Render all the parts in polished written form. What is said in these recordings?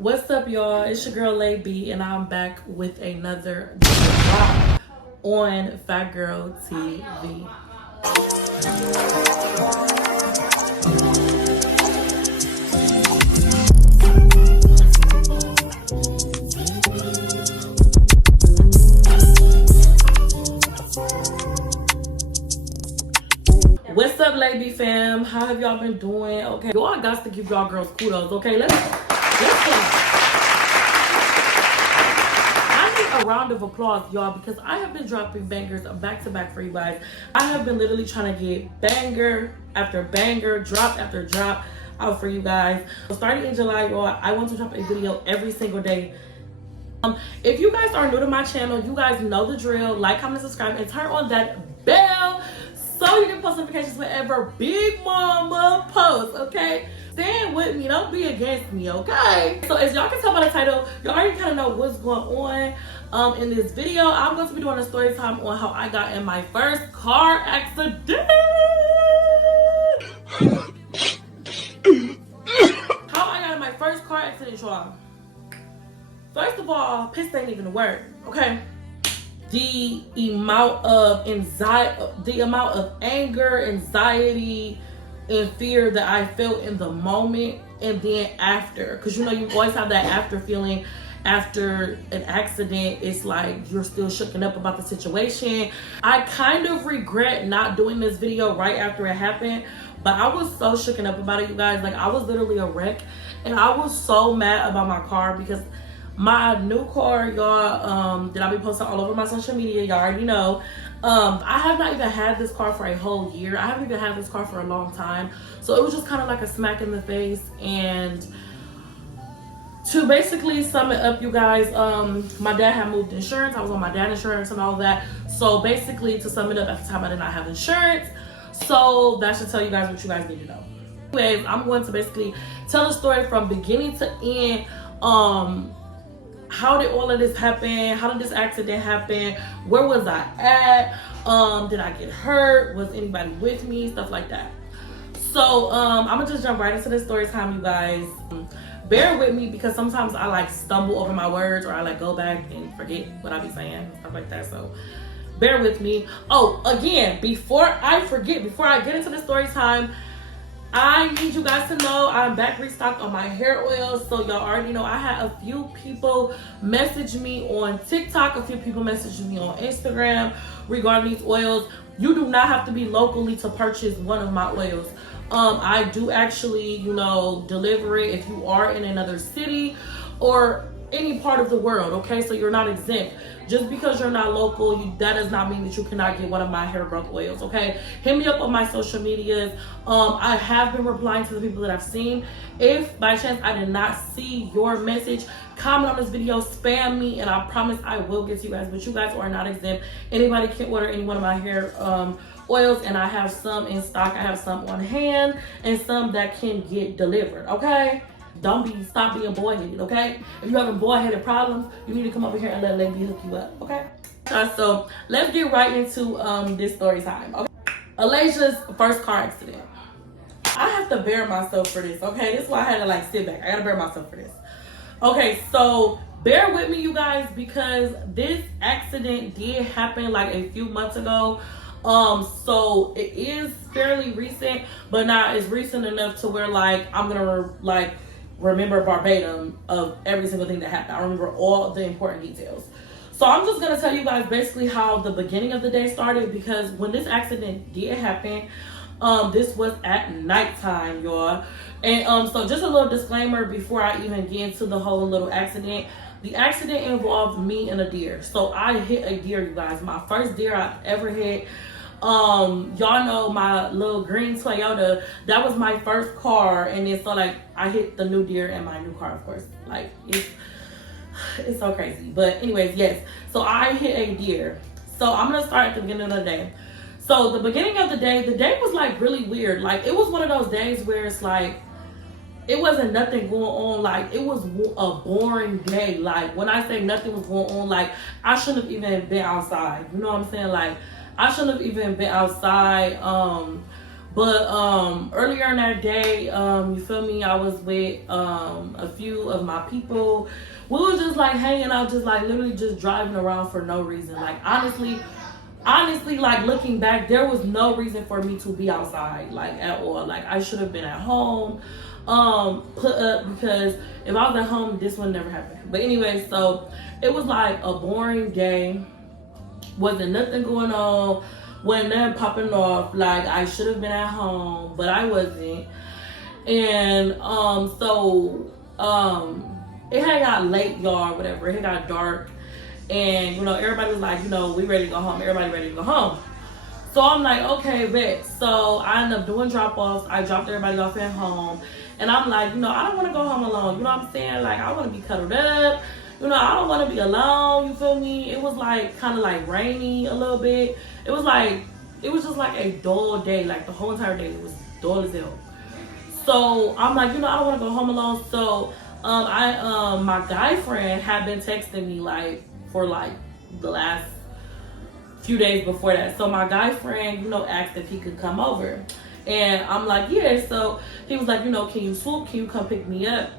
What's up, y'all? It's your girl LAYB, and I'm back with another vlog on Fat Girl TV. What's up, LAYB B fam? How have y'all been doing? Okay, y'all got to give y'all girls kudos. Okay, let's I need a round of applause, y'all, because I have been dropping bangers back to back for you guys. I have been literally trying to get banger after banger, drop after drop out for you guys. So starting in July, y'all, I want to drop a video every single day. If you guys are new to my channel, you guys know the drill. Like, comment, subscribe, and turn on that bell so you can post notifications whenever Big Mama posts, okay? Stand with me, don't be against me, okay? So as y'all can tell by the title, you already kind of know what's going on in this video. I'm going to be doing a story time on how I got in my first car accident. How I got in my first car accident, y'all. First of all, piss ain't even a word, okay? The amount of anxiety, the amount of anger, anxiety, and fear that I felt in the moment, and then after, because you know you always have that after feeling after an accident. It's like you're still shooken up about the situation. I kind of regret not doing this video right after it happened, but I was so shooken up about it, you guys. Like, I was literally a wreck, and I was so mad about my car because my new car, y'all, that I'll be posting all over my social media, y'all already know. I have not even had this car for a whole year. I haven't even had this car for a long time. So it was just kind of like a smack in the face. And to basically sum it up, you guys, my dad had moved insurance. I was on my dad's insurance and all that. So basically, to sum it up, at the time I did not have insurance. So that should tell you guys what you guys need to know. Anyways, I'm going to basically tell the story from beginning to end. How did all of this happen? How did this accident happen? Where was I at? Did I get hurt? Was anybody with me? Stuff like that. So I'm gonna just jump right into the story time, you guys. Bear with me because sometimes I like stumble over my words, or I like go back and forget what I be saying, stuff like that. So bear with me. Oh, again, before I forget, before I get into the story time, I need you guys to know I'm back restocked on my hair oils. So y'all already know I had a few people message me on TikTok, a few people messaged me on Instagram regarding these oils. You do not have to be locally to purchase one of my oils. I do actually, you know, deliver it if you are in another city or any part of the world, okay? So you're not exempt. Just because you're not local, that does not mean that you cannot get one of my hair growth oils, okay? Hit me up on my social medias. I have been replying to the people that I've seen. If by chance I did not see your message, comment on this video, spam me, and I promise I will get to you guys. But you guys are not exempt. Anybody can order any one of my hair oils, and I have some in stock. I have some on hand and some that can get delivered, okay? Stop being boy-headed, okay? If you're having boy-headed problems, you need to come over here and let LAYB hook you up, okay? So let's get right into this story time, okay? Alasia's first car accident. I have to bear myself for this, okay? This is why I had to like sit back. I gotta bear myself for this. Okay, so bear with me, you guys, because this accident did happen like a few months ago. So it is fairly recent, but not as recent enough to where like I'm gonna like remember verbatim of every single thing that happened. I remember all the important details. So I'm just gonna tell you guys basically how the beginning of the day started, because when this accident did happen, this was at nighttime, y'all. And so just a little disclaimer before I even get into the whole little accident. The accident involved me and a deer. So I hit a deer, you guys. My first deer I've ever hit. Y'all know my little green Toyota, that was my first car. And then so like I hit the new deer in my new car, of course. Like it's so crazy. But anyways, yes, so I hit a deer. So I'm gonna start at the beginning of the day. So the beginning of the day was like really weird. Like it was one of those days where it's like it wasn't nothing going on. Like it was a boring day. Like when I say nothing was going on, like I shouldn't have even been outside, you know what I'm saying? Like I shouldn't have even been outside. But earlier in that day, you feel me, I was with a few of my people. We was just like hanging out, just like literally just driving around for no reason. Like honestly, like looking back, there was no reason for me to be outside, like at all. Like I should have been at home, put up, because if I was at home, this would never happen. But anyway, so it was like a boring day. Wasn't nothing going on. Wasn't nothing popping off. Like I should have been at home, but I wasn't. And it had got late, y'all, whatever. It had got dark. And, you know, everybody was like, you know, we ready to go home. Everybody ready to go home. So I'm like, okay, bet. So I ended up doing drop-offs. I dropped everybody off at home. And I'm like, you know, I don't want to go home alone. You know what I'm saying? Like, I want to be cuddled up. You know, I don't want to be alone. You feel me? It was like kind of like rainy a little bit. It was just like a dull day. Like the whole entire day, it was dull as hell. So I'm like, you know, I don't want to go home alone. So my guy friend had been texting me like for like the last few days before that. So my guy friend, you know, asked if he could come over. And I'm like, yeah. So he was like, you know, can you swoop? Can you come pick me up?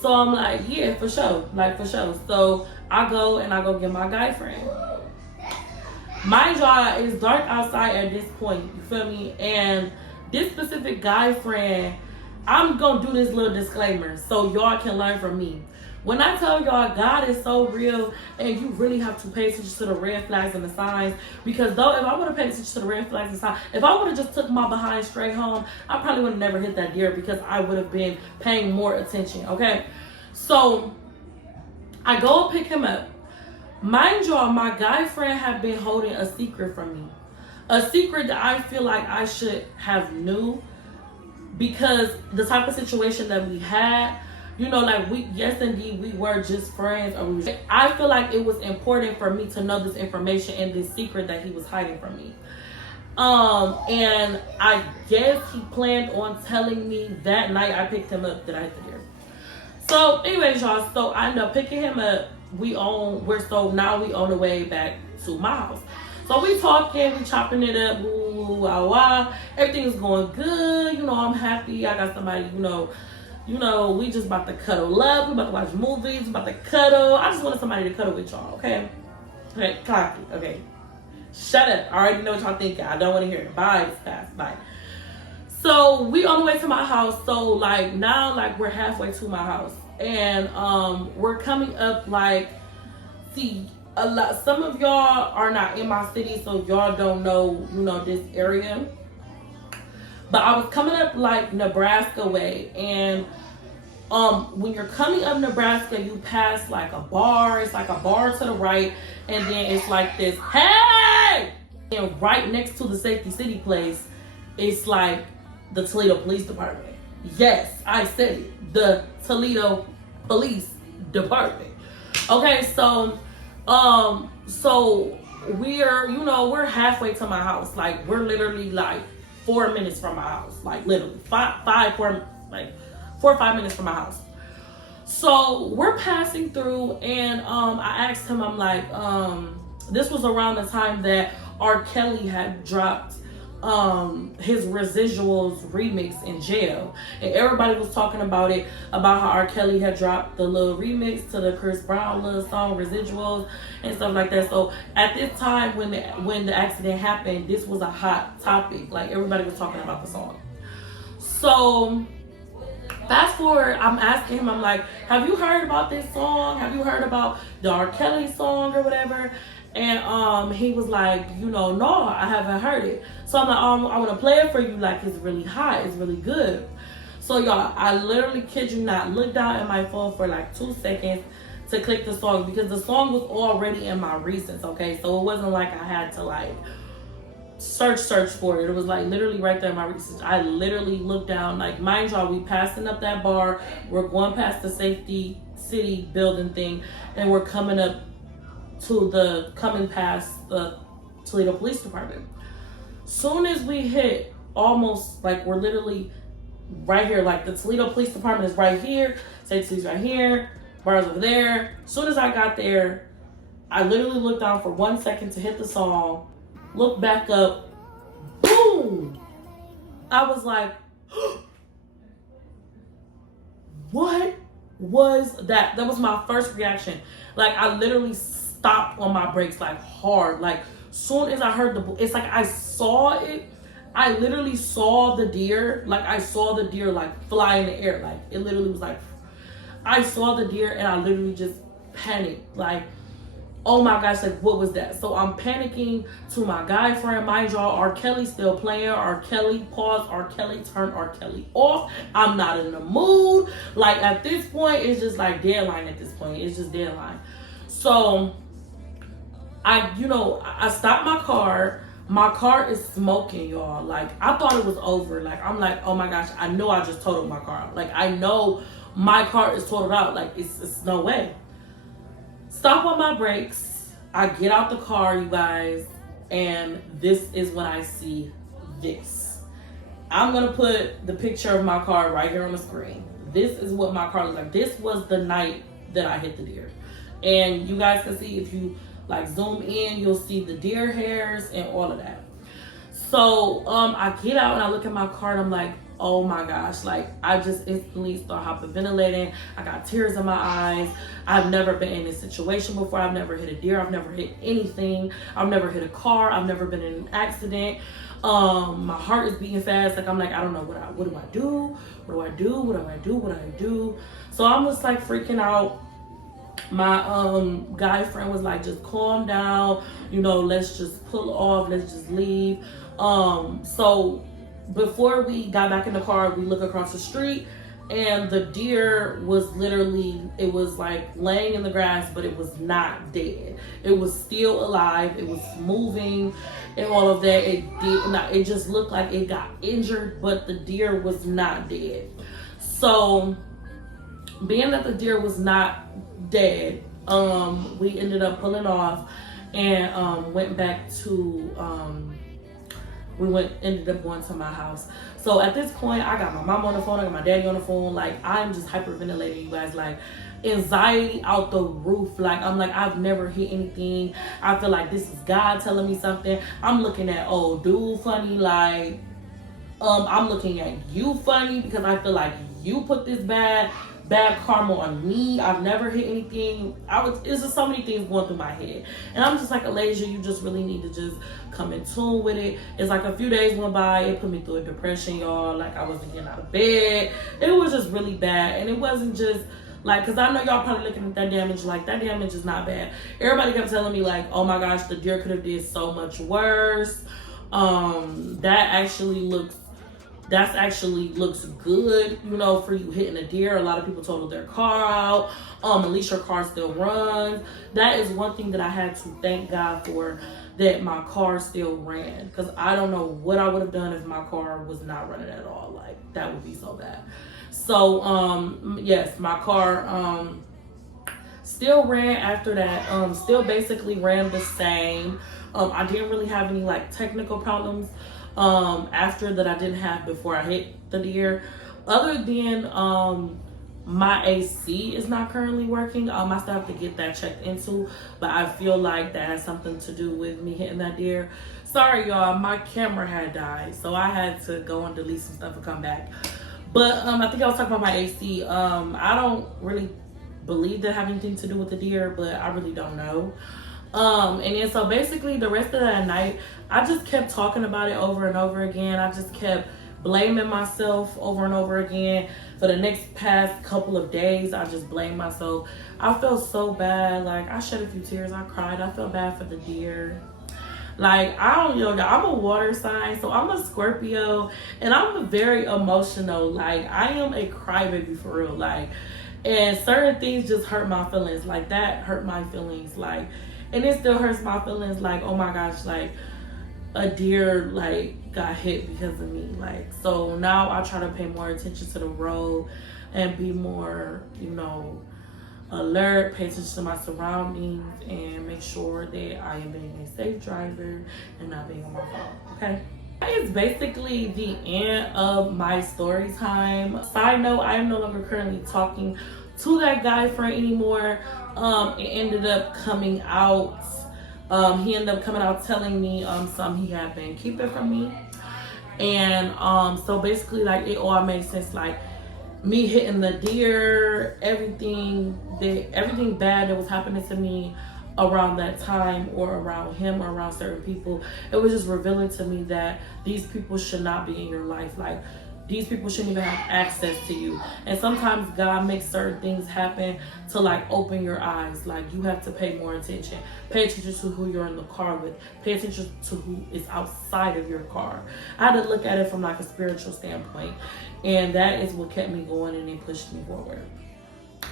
So I'm like, yeah, for sure. Like, for sure. So I go get my guy friend. Mind y'all, it's dark outside at this point. You feel me? And this specific guy friend, I'm going to do this little disclaimer so y'all can learn from me. When I tell y'all God is so real and you really have to pay attention to the red flags and the signs, because though if I would have paid attention to the red flags and signs, if I would have just took my behind straight home, I probably would have never hit that deer because I would have been paying more attention, okay? So I go and pick him up. Mind y'all, my guy friend had been holding a secret from me. A secret that I feel like I should have knew, because the type of situation that we had, you know, like yes indeed, we were just friends. I feel like it was important for me to know this information and this secret that he was hiding from me. And I guess he planned on telling me that night I picked him up that I hit the deer. So anyways, y'all, so I end up picking him up. Now we on the way back to my house. So we talking, we chopping it up, woo, wah, wah. Everything is going good. You know, I'm happy. I got somebody, you know, we just about to cuddle up. We about to watch movies, about to cuddle. I just wanted somebody to cuddle with y'all, okay? Okay, cocky, okay. Shut up. I already know what y'all thinking. I don't want to hear it. Bye, it's fast, bye. So we on the way to my house. So like now, like we're halfway to my house. And we're coming up like, see, some of y'all are not in my city, so y'all don't know, you know, this area. But I was coming up like Nebraska way, and when you're coming up Nebraska, you pass like a bar. It's like a bar to the right, and then it's like this, hey! And right next to the Safety City place, it's like the Toledo Police Department. Yes, I said it. The Toledo Police Department. Okay, so we're halfway to my house. Like we're literally like 4 minutes from my house. Like literally 4 or 5 minutes from my house. So we're passing through, and I asked him, I'm like, this was around the time that R. Kelly had dropped his Residuals remix in jail, and everybody was talking about it, about how R. Kelly had dropped the little remix to the Chris Brown little song Residuals and stuff like that. So at this time when the accident happened, this was a hot topic. Like everybody was talking about the song. So fast forward, I'm asking him, I'm like, have you heard about this song? Have you heard about the R. Kelly song or whatever? And he was like, you know, no, I haven't heard it. So I'm like, I want to play it for you. Like, it's really hot. It's really good. So y'all, I literally kid you not, looked down at my phone for like 2 seconds to click the song, because the song was already in my recents, okay? So it wasn't like I had to like search for it. It was like literally right there in my recents. I literally looked down, like, mind y'all, we passing up that bar. We're going past the Safety City building thing, and we're coming past the Toledo Police Department. Soon as we hit, almost like we're literally right here, like the Toledo Police Department is right here, Safety City's right here, bars over there. Soon as I got there, I literally looked down for 1 second to hit the song, look back up, boom! I was like, what was that? That was my first reaction. Like, I literally stopped on my brakes, like, hard. Like, soon as I heard it's like I saw it. I literally saw the deer. Like, I saw the deer, like, fly in the air. Like, it literally was like, I saw the deer and I literally just panicked. Like, oh my gosh, like, what was that? So I'm panicking to my guy friend. Mind y'all, R. Kelly still playing. R. Kelly, pause. R. Kelly, turn R. Kelly off. I'm not in the mood. Like, at this point, it's just like deadline at this point. It's just deadline. So I stopped my car. My car is smoking, y'all. Like, I thought it was over. Like, I'm like, oh my gosh, I know I just totaled my car out. Like, I know my car is totaled out. Like, it's no way. Stop on my brakes. I get out the car, you guys, and this is when I see this. I'm gonna put the picture of my car right here on the screen. This is what my car looks like. This was the night that I hit the deer. And you guys can see, if you like zoom in, you'll see the deer hairs and all of that. So I get out and I look at my car and I'm like, oh my gosh, like, I just instantly start hyperventilating. I got tears in my eyes. I've never been in this situation before. I've never hit a deer. I've never hit anything. I've never hit a car. I've never been in an accident. My heart is beating fast. Like, I'm like, I don't know what do I do? What do I do? What do I do? What do I do? So I'm just like freaking out. My guy friend was like, just calm down, let's just pull off, let's just leave. So before we got back in the car, we look across the street and the deer was literally, it was like laying in the grass, but it was not dead. It was still alive. It was moving and all of that. It just looked like it got injured, but the deer was not dead. So being that the deer was not dead, we ended up pulling off and went back to ended up going to my house. So at this point, I got my mom on the phone, I got my daddy on the phone. Like, I'm just hyperventilating, you guys. Like, anxiety out the roof. Like, I'm like, I've never hit anything. I feel like this is God telling me something. I'm looking at old dude funny. Like, I'm looking at you funny because I feel like you put this bad karma on me. I've never hit anything. It's just so many things going through my head. And I'm just like, Elijah, you just really need to just come in tune with it. It's like a few days went by. It put me through a depression, y'all. Like, I wasn't getting out of bed. It was just really bad. And it wasn't just like, because I know y'all probably looking at that damage. Like, that damage is not bad. Everybody kept telling me, like, oh my gosh, the deer could have did so much worse. That actually looks good, for you hitting a deer. A lot of people totaled their car out. At least your car still runs. That is one thing that I had to thank God for, that my car still ran. Because I don't know what I would have done if my car was not running at all. Like, that would be so bad. So, yes, my car still ran after that. Still basically ran the same. I didn't really have any, like, technical problems after that I didn't have before I hit the deer, other than my AC is not currently working. I still have to get that checked into, but I feel like that has something to do with me hitting that deer. Sorry y'all, my camera had died, so I had to go and delete some stuff and come back. But I think I was talking about my AC. I don't really believe that have anything to do with the deer, but I really don't know. And then so basically the rest of that night, I just kept talking about it over and over again. I just kept blaming myself over and over again. For the next past couple of days, I just blamed myself. I felt so bad. Like, I shed a few tears. I cried. I felt bad for the deer. Like, I'm a water sign, so I'm a Scorpio, and I'm very emotional. Like, I am a crybaby for real. Like, and certain things just hurt my feelings. Like, that hurt my feelings. Like, and it still hurts my feelings. Like, oh my gosh, like, a deer, like, got hit because of me. Like, so now I try to pay more attention to the road and be more, alert, pay attention to my surroundings, and make sure that I am being a safe driver and not being on my phone, okay? That is basically the end of my story time. Side note, I am no longer currently talking to that guy friend anymore. It ended up coming out. He ended up coming out telling me something he had been keeping from me. And so basically, like, it all made sense. Like, me hitting the deer, everything bad that was happening to me around that time, or around him, or around certain people, it was just revealing to me that these people should not be in your life. Like, these people shouldn't even have access to you. And sometimes God makes certain things happen to, like, open your eyes. Like, you have to pay more attention. Pay attention to who you're in the car with. Pay attention to who is outside of your car. I had to look at it from, like, a spiritual standpoint. And that is what kept me going, and it pushed me forward.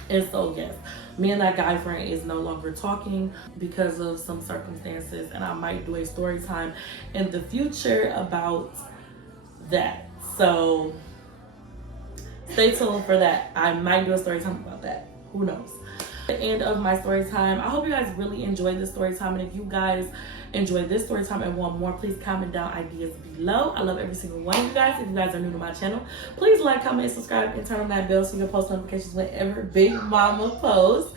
And so, yes, me and that guy friend is no longer talking because of some circumstances. And I might do a story time in the future about that. So stay tuned for that. I might do a story time about that. Who knows? The end of my story time. I hope you guys really enjoyed this story time. And if you guys enjoyed this story time and want more, please comment down ideas below. I love every single one of you guys. If you guys are new to my channel, please like, comment, and subscribe, and turn on that bell so you can post notifications whenever Big Mama posts.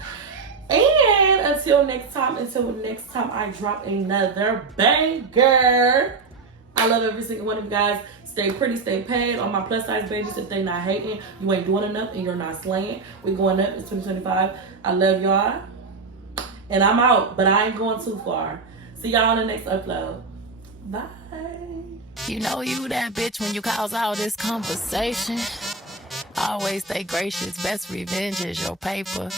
And until next time I drop another banger. I love every single one of you guys. Stay pretty, stay paid. All my plus size babies, if they not hating, you ain't doing enough and you're not slaying. We're going up. It's 2025. I love y'all. And I'm out, but I ain't going too far. See y'all on the next upload. Bye. You know you that bitch when you cause all this conversation. Always stay gracious. Best revenge is your paper.